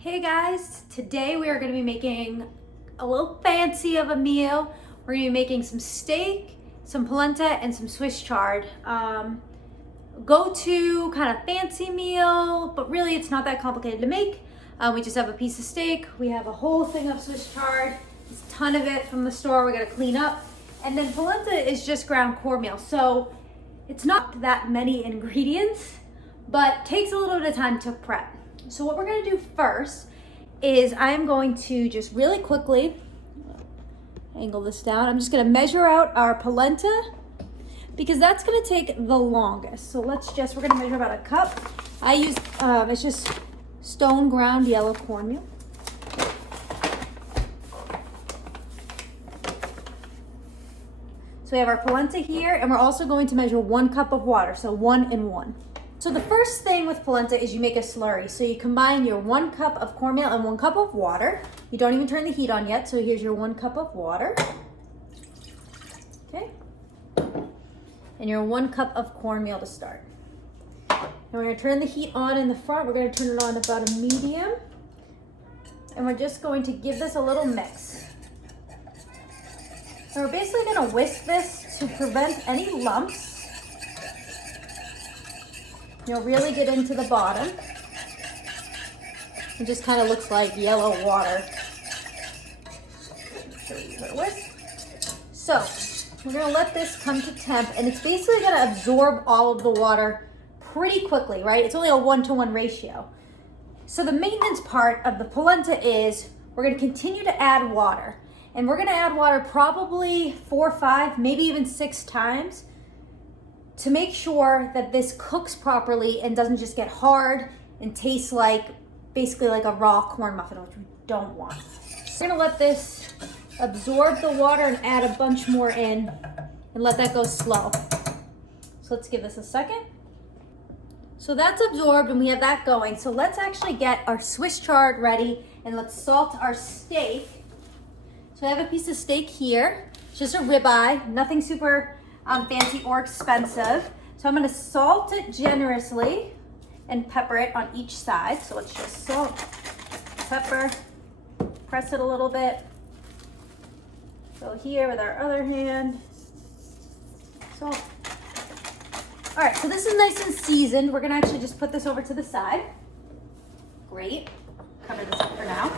Hey guys, today we are going to be making a little fancy of a meal. We're going to be making some steak, some polenta, and some Swiss chard. Go-to kind of fancy meal, but really it's not that complicated to make. We just have a piece of steak, we have a whole thing of Swiss chard, there's a ton of it from the store we got to clean up. And then polenta is just ground cornmeal, so it's not that many ingredients, but takes a little bit of time to prep. So what we're gonna do first is I'm going to just really quickly angle this down. I'm just gonna measure out our polenta because that's gonna take the longest. So we're gonna measure about a cup. I use, it's just stone ground yellow cornmeal. So we have our polenta here, and we're also going to measure 1 cup of water, so 1 and 1. So the first thing with polenta is you make a slurry. So you combine your 1 cup of cornmeal and 1 cup of water. You don't even turn the heat on yet, so here's your 1 cup of water. Okay. And your 1 cup of cornmeal to start. And we're gonna turn the heat on in the front. We're gonna turn it on about a medium. And we're just going to give this a little mix. And we're basically gonna whisk this to prevent any lumps. You'll really get into the bottom. It just kind of looks like yellow water. So we're gonna let this come to temp, and it's basically gonna absorb all of the water pretty quickly, right? It's only a 1-to-1 ratio. So the maintenance part of the polenta is we're gonna continue to add water, and we're gonna add water probably 4, 5, maybe even 6 times to make sure that this cooks properly and doesn't just get hard and taste like, basically like a raw corn muffin, which we don't want. So we're gonna let this absorb the water and add a bunch more in and let that go slow. So let's give this a second. So that's absorbed and we have that going. So let's actually get our Swiss chard ready and let's salt our steak. So I have a piece of steak here. It's just a ribeye, nothing super fancy or expensive. So I'm gonna salt it generously and pepper it on each side. So let's just salt, pepper, press it a little bit. Go here with our other hand, salt. All right, so this is nice and seasoned. We're gonna actually just put this over to the side. Great, cover this up for now.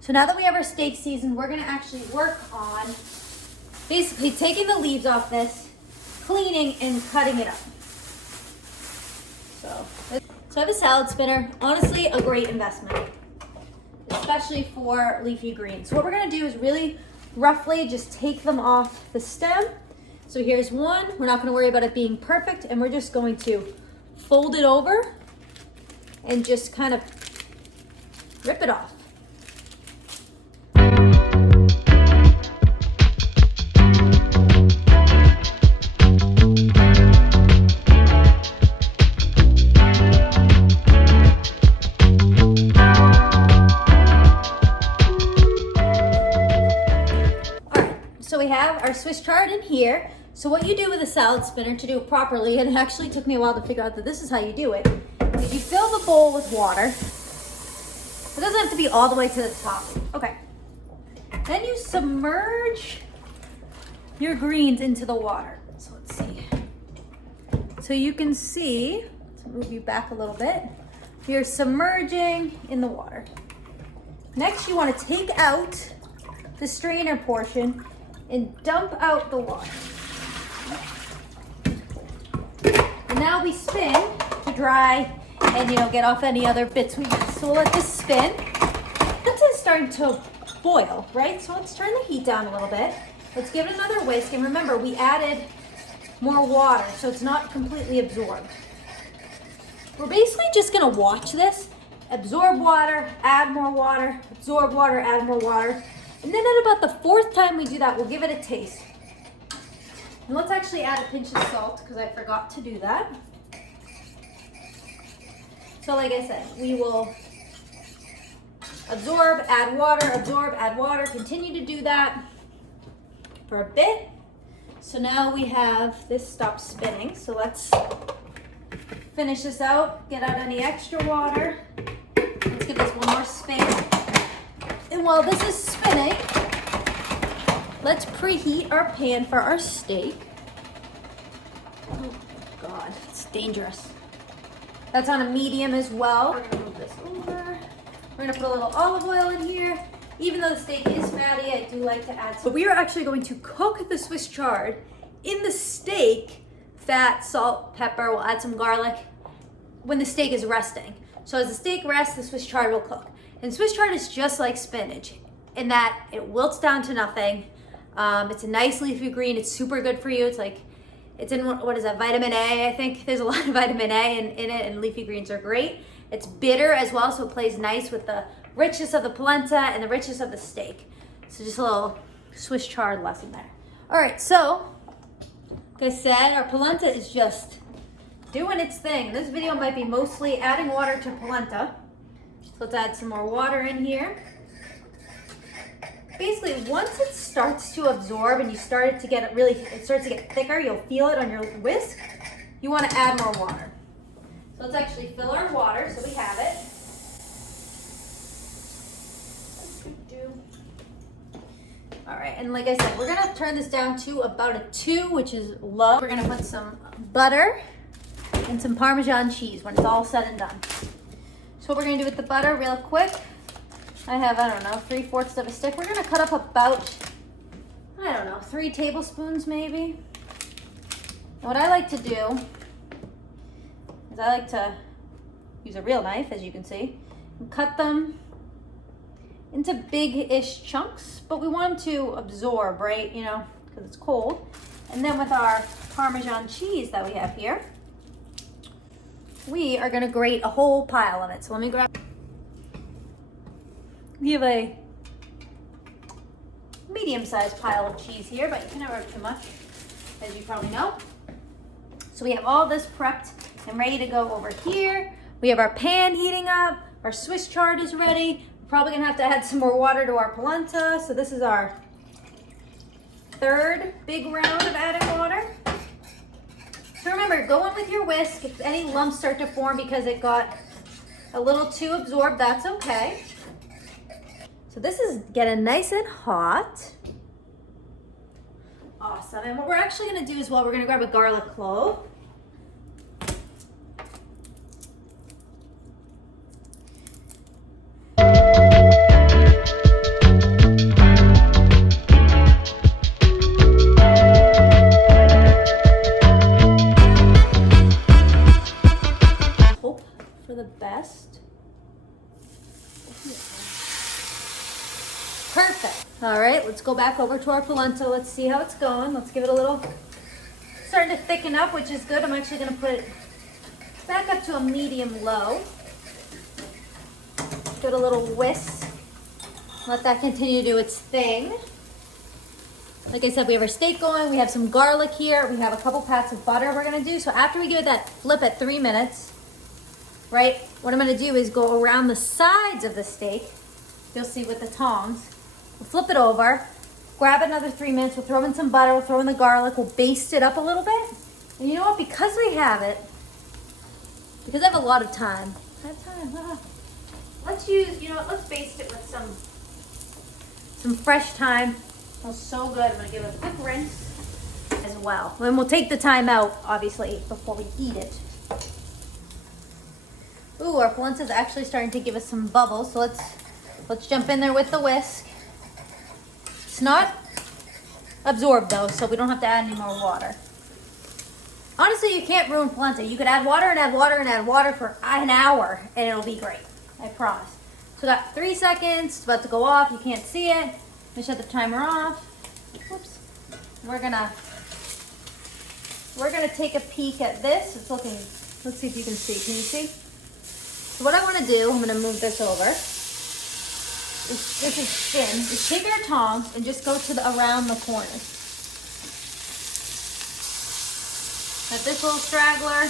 So now that we have our steak seasoned, we're gonna actually work on basically taking the leaves off this, cleaning and cutting it up. So I have a salad spinner. Honestly, a great investment, especially for leafy greens. So what we're gonna do is really roughly just take them off the stem. So here's one. We're not gonna worry about it being perfect, and we're just going to fold it over and just kind of rip it off. Our Swiss chard in here. So what you do with a salad spinner to do it properly, and it actually took me a while to figure out that this is how you do it, is you fill the bowl with water. It doesn't have to be all the way to the top. Okay. Then you submerge your greens into the water. So let's see. So you can see, let's move you back a little bit. You're submerging in the water. Next, you want to take out the strainer portion and dump out the water. And now we spin to dry and get off any other bits we get. So we'll let this spin. This is starting to boil, right? So let's turn the heat down a little bit. Let's give it another whisk. And remember, we added more water, so it's not completely absorbed. We're basically just gonna watch this. Absorb water, add more water, absorb water, add more water. And then at about the 4th time we do that, we'll give it a taste. And let's actually add a pinch of salt because I forgot to do that. So like I said, we will absorb, add water, continue to do that for a bit. So now we have this stopped spinning. So let's finish this out, get out any extra water. Let's give this one more And while this is spinning, let's preheat our pan for our steak. Oh God, it's dangerous. That's on a medium as well. We're gonna move this over. We're gonna put a little olive oil in here. Even though the steak is fatty, I do like to add some. But we are actually going to cook the Swiss chard in the steak. Fat, salt, pepper, we'll add some garlic when the steak is resting. So as the steak rests, the Swiss chard will cook. And Swiss chard is just like spinach in that it wilts down to nothing. It's a nice leafy green. It's super good for you. It's in, what is that, vitamin A, I think. There's a lot of vitamin A in it, and leafy greens are great. It's bitter as well, so it plays nice with the richness of the polenta and the richness of the steak. So just a little Swiss chard lesson there. All right, so like I said, our polenta is just doing its thing. This video might be mostly adding water to polenta. So let's add some more water in here. Basically, once it starts to absorb and you start it to get it starts to get thicker, you'll feel it on your whisk, you want to add more water. So let's actually fill our water so we have it. All right, and like I said, we're gonna turn this down to about a 2, which is low. We're gonna put some butter and some Parmesan cheese when it's all said and done. So what we're gonna do with the butter real quick, I have, I don't know, 3/4 of a stick. We're gonna cut up about, I don't know, 3 tablespoons maybe. And what I like to do is I like to use a real knife, as you can see, and cut them into big-ish chunks, but we want them to absorb, right? You know, because it's cold. And then with our Parmesan cheese that we have here, we are gonna grate a whole pile of it. So let me grab, we have a medium-sized pile of cheese here, but you can never have too much, as you probably know. So we have all this prepped and ready to go over here. We have our pan heating up, our Swiss chard is ready. Probably gonna have to add some more water to our polenta. So this is our 3rd big round of adding water. So remember, go in with your whisk. If any lumps start to form because it got a little too absorbed, that's okay. So this is getting nice and hot. Awesome, and what we're actually gonna do is, well, we're gonna grab a garlic clove. Best. Perfect. All right, let's go back over to our polenta. Let's see how it's going. Let's give it a little, starting to thicken up, which is good. I'm actually gonna put it back up to a medium low. Give it a little whisk. Let that continue to do its thing. Like I said, we have our steak going. We have some garlic here. We have a couple pats of butter we're gonna do. So after we give it that flip at 3 minutes, right, what I'm gonna do is go around the sides of the steak. You'll see with the tongs. We'll flip it over, grab another 3 minutes, we'll throw in some butter, we'll throw in the garlic, we'll baste it up a little bit. And you know what, because we have it, because I have a lot of time, let's use, you know what, let's baste it with some fresh thyme. Smells so good. I'm gonna give it a quick rinse as well. And we'll take the thyme out, obviously, before we eat it. Ooh, our polenta is actually starting to give us some bubbles, so let's jump in there with the whisk. It's not absorbed though, so we don't have to add any more water. Honestly, you can't ruin polenta. You could add water and add water and add water for an hour, and it'll be great. I promise. So we got 3 seconds. It's about to go off. You can't see it. Let me shut the timer off. Whoops. We're gonna take a peek at this. It's looking. Let's see if you can see. Can you see? So what I want to do, I'm going to move this over. This is thin. Is take our tongs and just go to around the corners. Let this little straggler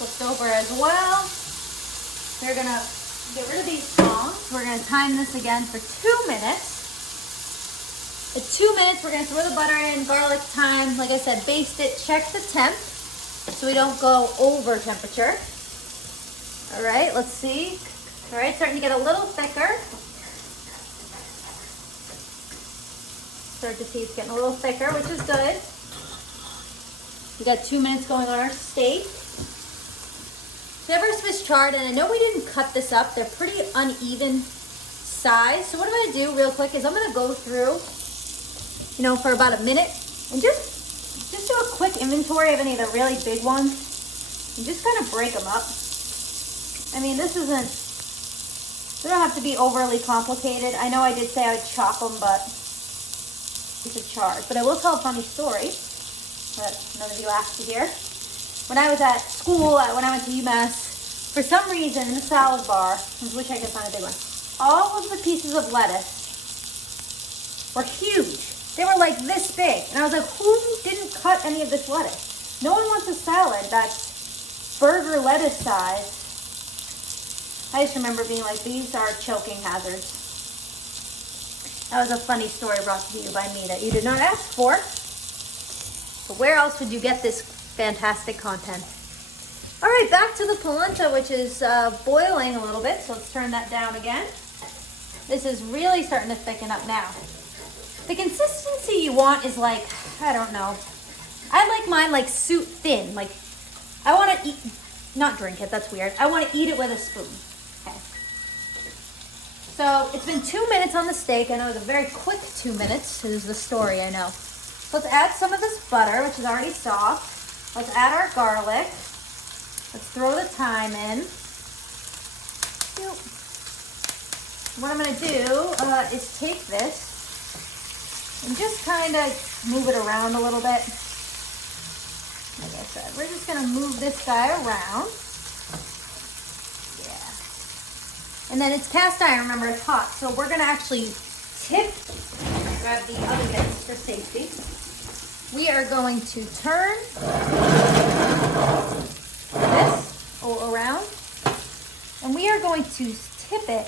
flipped over as well. We're going to get rid of these tongs. We're going to time this again for 2 minutes. At 2 minutes, we're going to throw the butter in, garlic, thyme. Like I said, baste it. Check the temp so we don't go over temperature. All right, let's see. All right, starting to get a little thicker. Start to see it's getting a little thicker, which is good. We got 2 minutes going on our steak. So I have our Swiss chard, and I know we didn't cut this up. They're pretty uneven size. So what I'm gonna do real quick is I'm gonna go through, you know, for about a minute and just do a quick inventory of any of the really big ones and just kind of break them up. I mean, they don't have to be overly complicated. I know I did say I would chop them, but it's a chard. But I will tell a funny story that none of you asked to hear. When I was at school, when I went to UMass, for some reason in the salad bar, I wish I could find a big one, all of the pieces of lettuce were huge. They were like this big. And I was like, who didn't cut any of this lettuce? No one wants a salad that's burger lettuce size. I just remember being like, these are choking hazards. That was a funny story brought to you by me that you did not ask for. But where else would you get this fantastic content? All right, back to the polenta, which is boiling a little bit. So let's turn that down again. This is really starting to thicken up now. The consistency you want is like, I don't know. I like mine like soup thin. Like, I want to eat, not drink it, that's weird. I want to eat it with a spoon. Okay. So it's been 2 minutes on the steak. I know it's a very quick 2 minutes. This is the story, I know. So let's add some of this butter, which is already soft. Let's add our garlic. Let's throw the thyme in. What I'm going to do is take this and just kind of move it around a little bit. Like I said, we're just going to move this guy around. Yeah. And then it's cast iron, remember, it's hot. So we're going to actually grab the other bits for safety. We are going to turn this all around. And we are going to tip it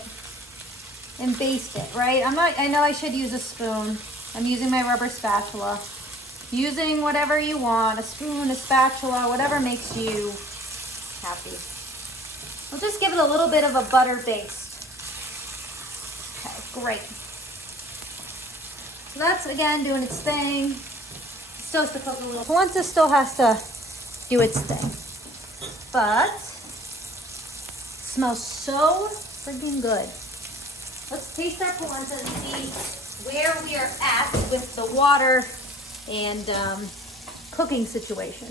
and baste it, right? I know I should use a spoon. I'm using my rubber spatula. Using whatever you want, a spoon, a spatula, whatever makes you happy. We'll just give it a little bit of a butter baste. Okay, great. So that's, again, doing its thing. Still has to cook a little. Polenta still has to do its thing. But, it smells so freaking good. Let's taste our polenta and see where we are at with the water and cooking situation.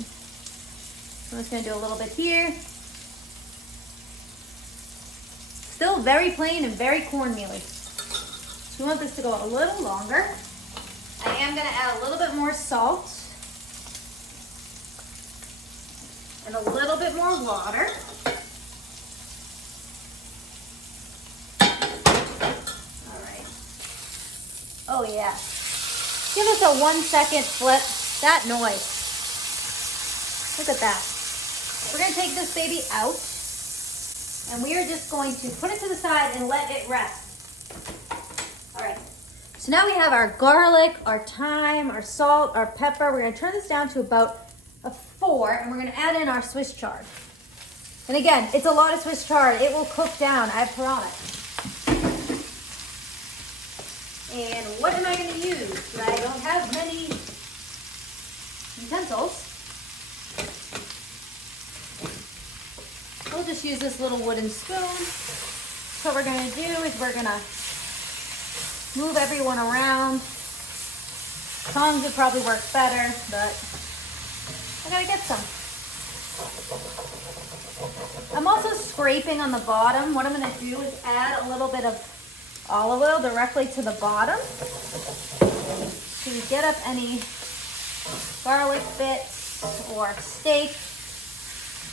I'm just gonna do a little bit here. Still very plain and very cornmealy. So we want this to go a little longer. I am gonna add a little bit more salt and a little bit more water. Oh yeah. Give us a 1 second flip. That noise. Look at that. We're going to take this baby out. And we are just going to put it to the side and let it rest. All right. So now we have our garlic, our thyme, our salt, our pepper. We're going to turn this down to about a 4. And we're going to add in our Swiss chard. And again, it's a lot of Swiss chard. It will cook down, I promise. And what am I going to use? I don't have many utensils. We'll just use this little wooden spoon. So what we're going to do is we're going to move everyone around. Tongs would probably work better, but I got to get some. I'm also scraping on the bottom. What I'm going to do is add a little bit of olive oil directly to the bottom to get up any garlic bits or steak.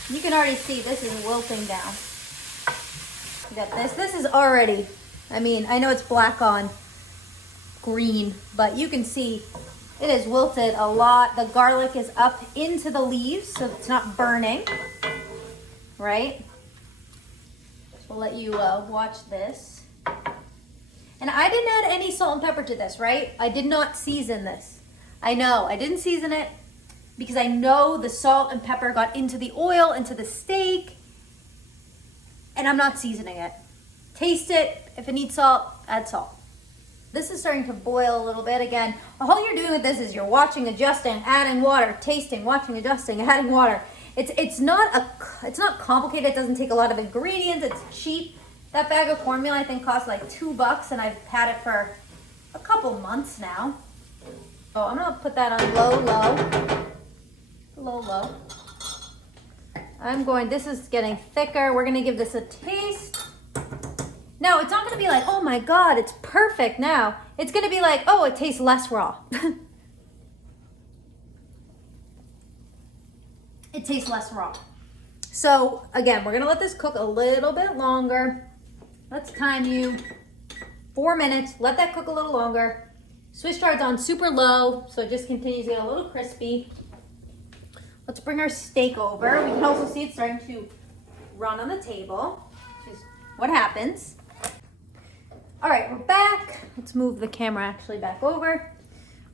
You can already see this is wilting down. You got this. This is already, I mean, I know it's black on green, but you can see it is wilted a lot. The garlic is up into the leaves, so it's not burning, right? We'll let you watch this. And I didn't add any salt and pepper to this, right? I did not season this. I know, I didn't season it because I know the salt and pepper got into the oil, into the steak, and I'm not seasoning it. Taste it. If it needs salt, add salt. This is starting to boil a little bit again. All you're doing with this is you're watching, adjusting, adding water, tasting, watching, adjusting, adding water. It's not complicated. It doesn't take a lot of ingredients. It's cheap. That bag of cornmeal I think costs like $2, and I've had it for a couple months now. So I'm gonna put that on low. This is getting thicker. We're gonna give this a taste. No, it's not gonna be like, oh my God, it's perfect now. It's gonna be like, oh, it tastes less raw. It tastes less raw. So again, we're gonna let this cook a little bit longer. Let's time you 4 minutes. Let that cook a little longer. Swiss chard's on super low, so it just continues to get a little crispy. Let's bring our steak over. We can also see it starting to run on the table, which is what happens. All right, we're back. Let's move the camera actually back over.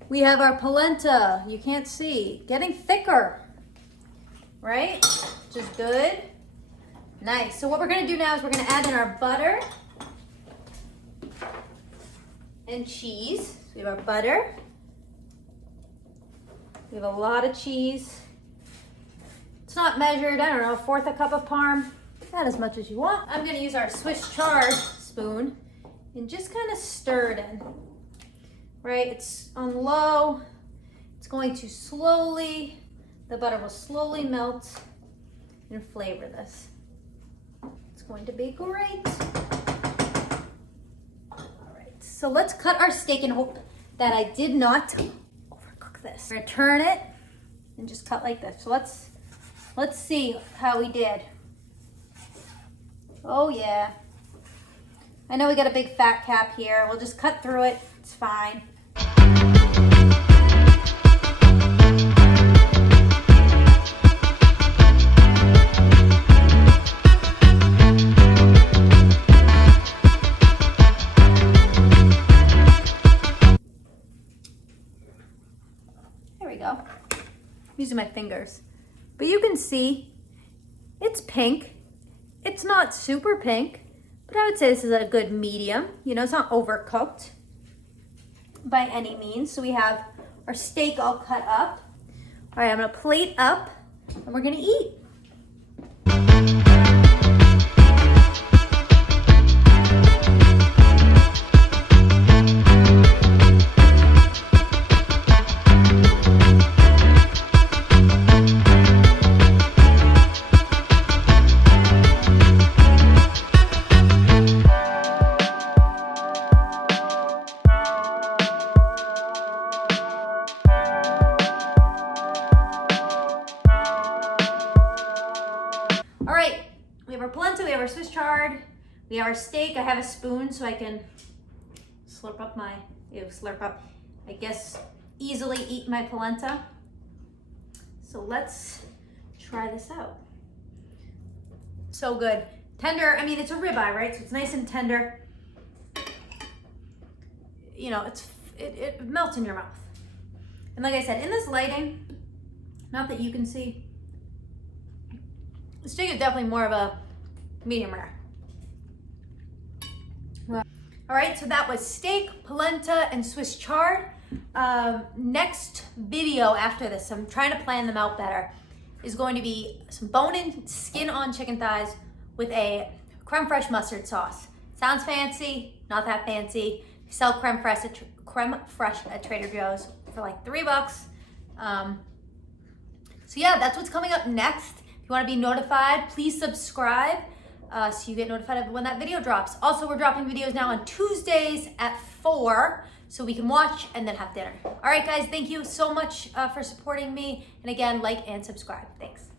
We have our polenta, you can't see, getting thicker, right? Which is good. Nice. So what we're gonna do now is we're gonna add in our butter and cheese. So we have our butter. We have a lot of cheese. It's not measured, I don't know, 1/4 cup of parm. Not as much as you want. I'm gonna use our Swiss chard spoon and just kind of stir it in, right? It's on low. It's going to slowly, the butter will slowly melt and flavor this. It's going to be great. All right, so let's cut our steak and hope that I did not overcook this. We're gonna turn it and just cut like this. So let's see how we did. Oh yeah. I know we got a big fat cap here. We'll just cut through it. It's fine. There we go. I'm using my fingers. But you can see it's pink. It's not super pink. But I would say this is a good medium. You know, it's not overcooked by any means. So we have our steak all cut up. All right, I'm gonna plate up and we're gonna eat. All right, we have our polenta, we have our Swiss chard, we have our steak. I have a spoon so I can easily eat my polenta. So let's try this out. So good. Tender, I mean, it's a ribeye, right? So it's nice and tender. You know, it melts in your mouth. And like I said, in this lighting, not that you can see, the steak is definitely more of a medium rare. All right, so that was steak, polenta, and Swiss chard. Next video after this, I'm trying to plan them out better, is going to be some bone-in, skin-on chicken thighs with a creme fraiche mustard sauce. Sounds fancy, not that fancy. We sell creme fraiche at Trader Joe's for like $3. So yeah, that's what's coming up next. If you want to be notified, please subscribe so you get notified of when that video drops. Also, we're dropping videos now on Tuesdays at 4 so we can watch and then have dinner. All right, guys, thank you so much for supporting me. And again, like and subscribe. Thanks.